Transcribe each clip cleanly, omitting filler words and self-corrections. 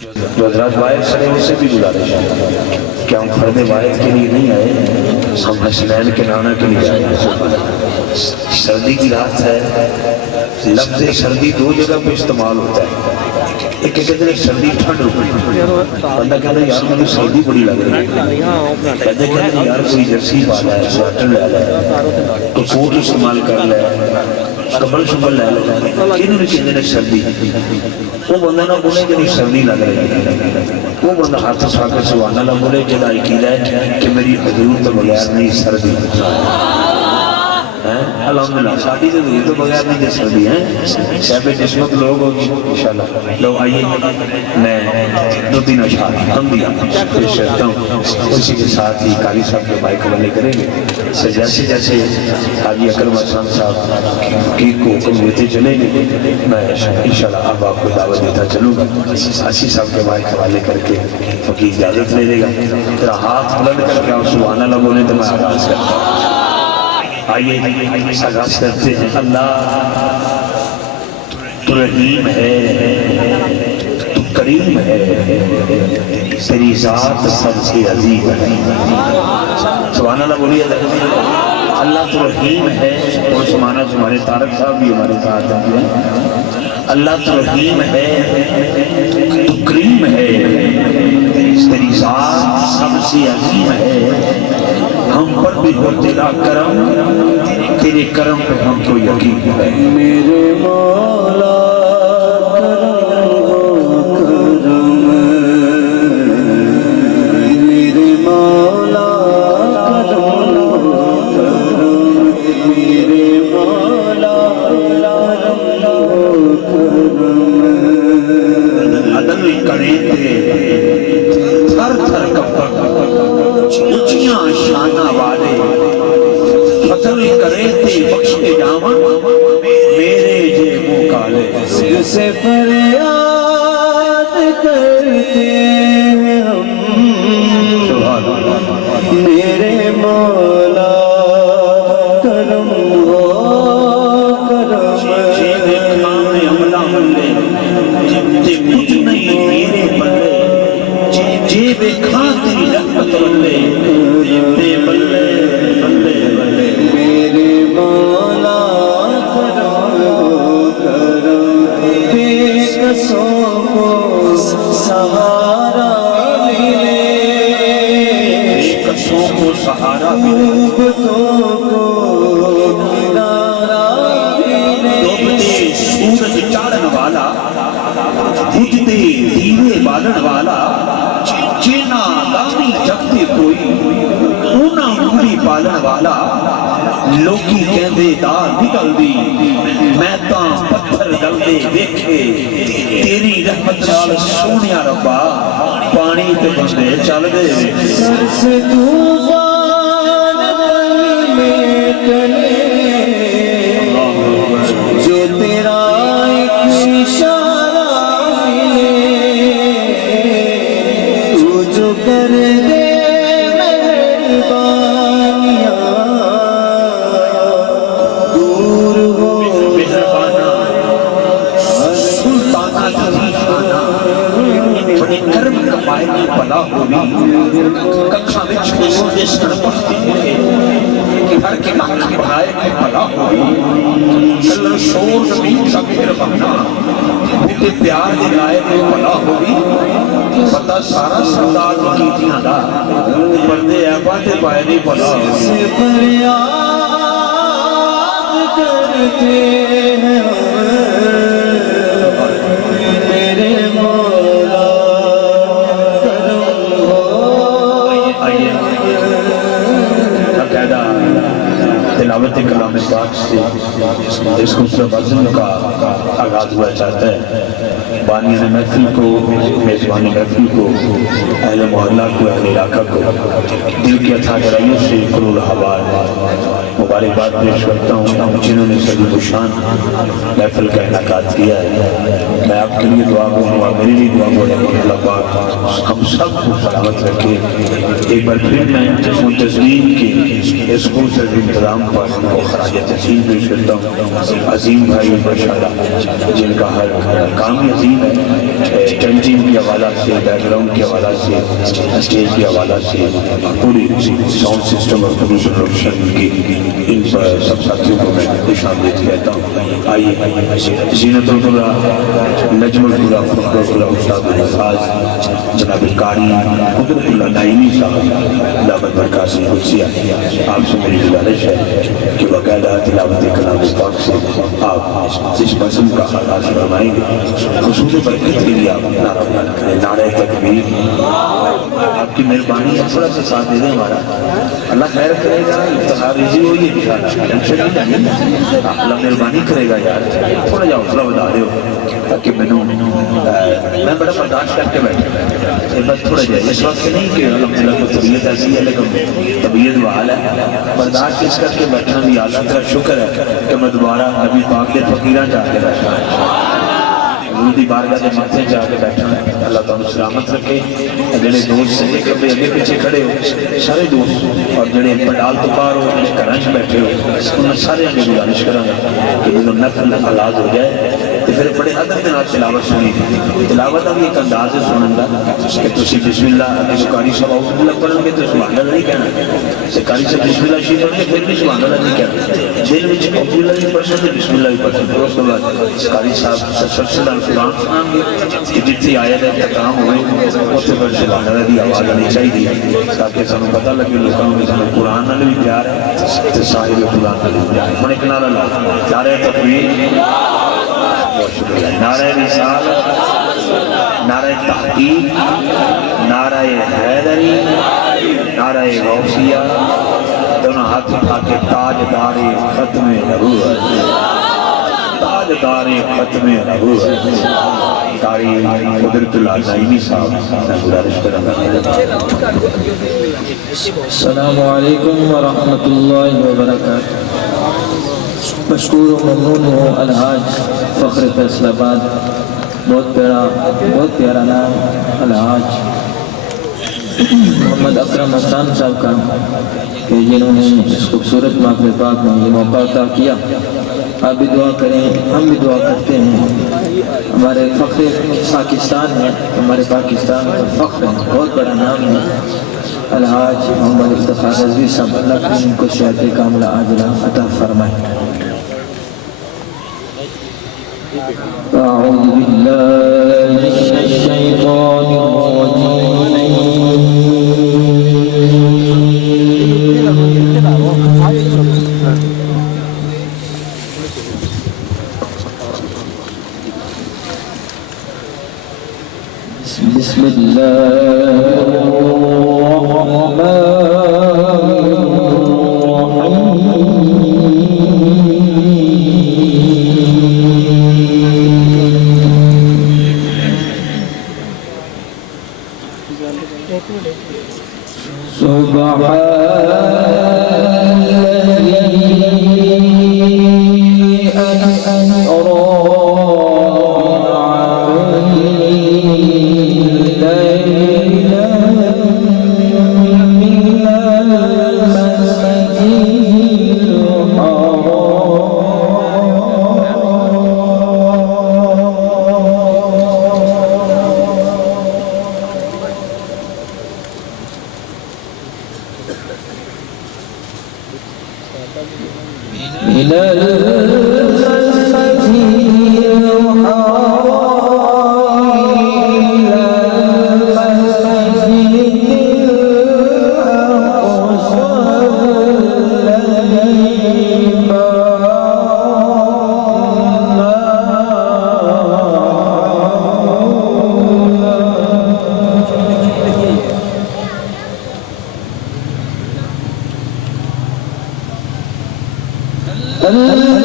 جو حضرات باہر کھڑے ان سے بھی گزارش ہے کہ ہم فرد واحد کے لیے نہیں آئے، ہم حسنین کے نانا کے لیے آئے۔ سردی کی رات ہے، لفظ سردی دو جگہ پہ استعمال ہوتا ہے۔ ایک کہتے ہیں سردی ٹھنڈ ہوئی، بندہ کہتا ہے یار مجھے سردی بڑی لگ رہی ہے، بندہ کہتا ہے یار کوئی جرسی پالا ہے، سویٹر لے لے، تو کوٹ استعمال کر لے، کمبل شمبل لے لے، کنہوں نے کہتے ہیں سردی، وہ بندہ نہ بولے کہ نہیں سردی لگ رہی ہے، وہ بندہ ہاتھ سا کے سبحان اللہ بولے کہ لا عقید ہے کہ میری حضور تو بغیر نہیں سردی۔ الحمدللہ شادی سے تو بغیر نہیں دے سردی ہیں، شہب جسمت لوگ ہو انشاءاللہ۔ لو آئیے میں دو تین اشعار ہم بھی پیش کرتا ہوں، اسی کے ساتھ ہی قاری صاحب کے بائک والے کریں گے۔ جیسے جیسے حاجی اکرم حسن صاحب کی کو حکم دیتے چلیں گے، میں انشاءاللہ اب آپ کو دعوت دیتا چلوں گا۔ آسی صاحب کے بائک حوالے کر کے فقیر اجازت لے لے گا، پھر ہاتھ بلند کر کے آپ سبحان اللہ بولیں تو میں آغاز کرتا ہوں۔ آئیے آغاز کرتے ہیں۔ اللہ تو رحیم ہے، تو کریم ہے، تیری ذات سب سے عظیم ہے۔ سبحان اللہ بولیے۔ اللہ تو رحیم ہے، اور سمانا تمہارے طارق صاحب بھی ہمارے ساتھ ہیں۔ اللہ تو رحیم ہے، تو کریم ہے، تیری ذات سب سے عظیم ہے۔ ہم پر بھی ہو تیرا کرم، تیرے کرم پہ ہم کو یقین ہے۔ میرے مولا کرم ہو کرم، میرے مولا کرم ہو کرم، میرے مولا کرم ہو کرم۔ عدل کریں تھے تھر تھر کپک، اونچیاں شانہ والے، فضل کریں تھے بخشے جامن، میرے جیبوں کالے۔ سر سے فریاد کرتے ہیں ہم، میرے مولا کرم ہو کرم۔ جیب کھانے عملہ ملے، جب کچھ نہیں میرے بلے، جیب کھانے رحمت ملے، جیب بلے بلے بلے۔ میرے مولا کرم ہو کرم، بے کسوں کو سہارا ملے، بے کسوں کو سہارا ملے، ڈوبتوں کو کنارہ ملے۔ ڈوبتے سورج چاڑن والا، بجھتے دیوے بالن والا، جینا دانی جگتے کوئی، اونا مونگی پالن والا۔ لوکی کہندے دار نکل دی، میں تاں پتھر ڈلدے دیکھے، تیری رحمت نال سونیا ربا، پانی تے بندے چل دے۔ سر سے طوفان میں ٹلے، جو تیرا ایک اشارہ ملے، تو جو کر دے مہربانیاں، دور ہو مہربانہ سلطانہ جزیشانہ، بڑے کرم کمائے کی بلا ہوئی، ککھا وچ کو جس کر پڑھتے ہیں کہ ہر کے مکھ بنائے کی بلا ہوئی، کلر شور زمین کا مہربانہ، بھوٹے پیار دلائے کی بلا ہوئی، پتہ سارا سردار کی تیاں دا، پردے ایباتے پائے نہیں بلا ہوئی۔ سے فریاد کرتے ہیں میرے مولا کرم ہو۔ آئیے باقاعدہ تلاوت کلام پاک سے اس خوبصورت بزم کا آغاز ہوا چاہتا ہے۔ بانیان محفل کو، میزبان محفل کو، اہل محلہ کو، اہل علاقہ کو دل کی اتھا گرائیوں سے قلول حوال مبارکباد پیش کرتا ہوں جنہوں نے سبھی خوشان محفل کا انعقاد کیا ہے۔ میں آپ کے لیے دعا کروں گا، میرے لیے دعا کروں گا، اللہ پاک ہم سب کو سلامت رکھے۔ ایک بار پھر میں منتظمین کے اس خوبصورت انتظام پر خراج تحسین پیش کرتا ہوں۔ عظیم بھائی ماشاءاللہ جن کا ہر کام عظیم ہے، ٹینٹنگ کے حوالہ سے، بیک گراؤنڈ کے حوالہ سے، اسٹیج کے حوالہ سے، پوری ساؤنڈ سسٹم اور پروڈکشن کی ان سب ساتھیوں کو میں خوش آمدید کہتا ہوں۔ آئیے زینت الفلا، نجم الفلا، فخر الفلا استاد الحفاظ جناب قاری قدرت اللہ نعیمی صاحب دامت برکاتہ قدسیہ، آپ سے میری گزارش ہے کہ باقاعدہ تلاوت کلام پاک سے آپ اس مضمون کا آغاز فرمائیں گے۔ حصول برکت کے لیے آپ نعرہ بلند کریں، نعرہ تکبیر۔ آپ کی مہربانی ہے، تھوڑا سا ساتھ دے دیں ہمارا، اللہ خیر کرے گا، افتخار ریزی ہوئی ہے انشاءاللہ، ٹینشن نہیں ہے، اللہ مہربانی کرے گا یار، تھوڑا جا حوصلہ بتا دے ہو تاکہ میں بڑا برداشت کر کے بیٹھا بس تھوڑا جائے اس وقت نہیں کہ الحمدللہ کو طبیعت ایسی ہے لیکن طبیعت بحال ہے، برداشت اس کر کے بیٹھنا بھی اللہ کا شکر ہے کہ میں دوبارہ نبی پاک کے فقیران جا کے بیٹھا ہوں، حضور دی بارگاہ کے ماتھے جا کے بیٹھا ہے۔ اللہ تعالیٰ سلامت رکھے، جڑے دوست سے کبھی اگے پیچھے کھڑے ہو سارے دوست اور جڑے پنڈال تو پار ہو گھراں بیٹھے ہو انہیں سارے اگے گزارش کروں گا کہ جب نفل آغاز ہو جائے تو پھر بڑے ادب کے نال تلاوت سنی، تلاوت اب ایک انداز ہے سنن کا کہ تسی بسم اللہ قاری صاحب اعوذ باللہ پڑھیں گے تو سبحان اللہ نہیں کہنا، قاری صاحب بسم اللہ شریف پڑھیں گے پھر بھی سبحان اللہ نہیں کہنا، دل وچ اعوذ باللہ نہیں پڑھ سکتے بسم اللہ بھی پڑھ سکتے، اس کے بعد قاری صاحب سلسلہ قرآن سنائیں گے کہ جتنی آیت اختتام ہوئے اسے پر سبحان اللہ دی آواز آنی چاہیے تاکہ سانوں پتہ لگے لوگوں کو سانوں قرآن نال بھی پیار ہے تے صاحب قرآن نال بھی پیار ہے۔ ہن ایک نعرہ لا، نعرہ تکبیر، نعرہ رسالت، نعرہ تحقیق، نعرہ حیدری، نعرہ غوثیہ، دونوں ہاتھ اٹھا کے تاجدار ختم نبوت، تاجدار ختم نبوت قاری قدرت اللہ نعیمی صاحب میں گزارش کروں گا۔ السلام علیکم ورحمۃ اللہ وبرکاتہ۔ مشکور و ممنون ہوں الحاج فخر فیصل آباد، بہت پیارا نام الحاج محمد اکرم حسان صاحب کا کہ جنہوں نے اس خوبصورت محفل پاک میں یہ موقع عطا کیا۔ آپ بھی دعا کریں، ہم بھی دعا کرتے ہیں، ہمارے فخر پاکستان ہے، ہمارے پاکستان کا فخر ہے، بہت بڑا نام ہے الحاج محمد افتخار رضوی صاحب، اللہ کریم کو صحت کاملہ عاجلہ عطا فرمائے۔ اعوذ باللہ من الشیطان الرجیم، بسم اللہ الرحمن اللہ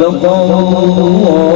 صدق الله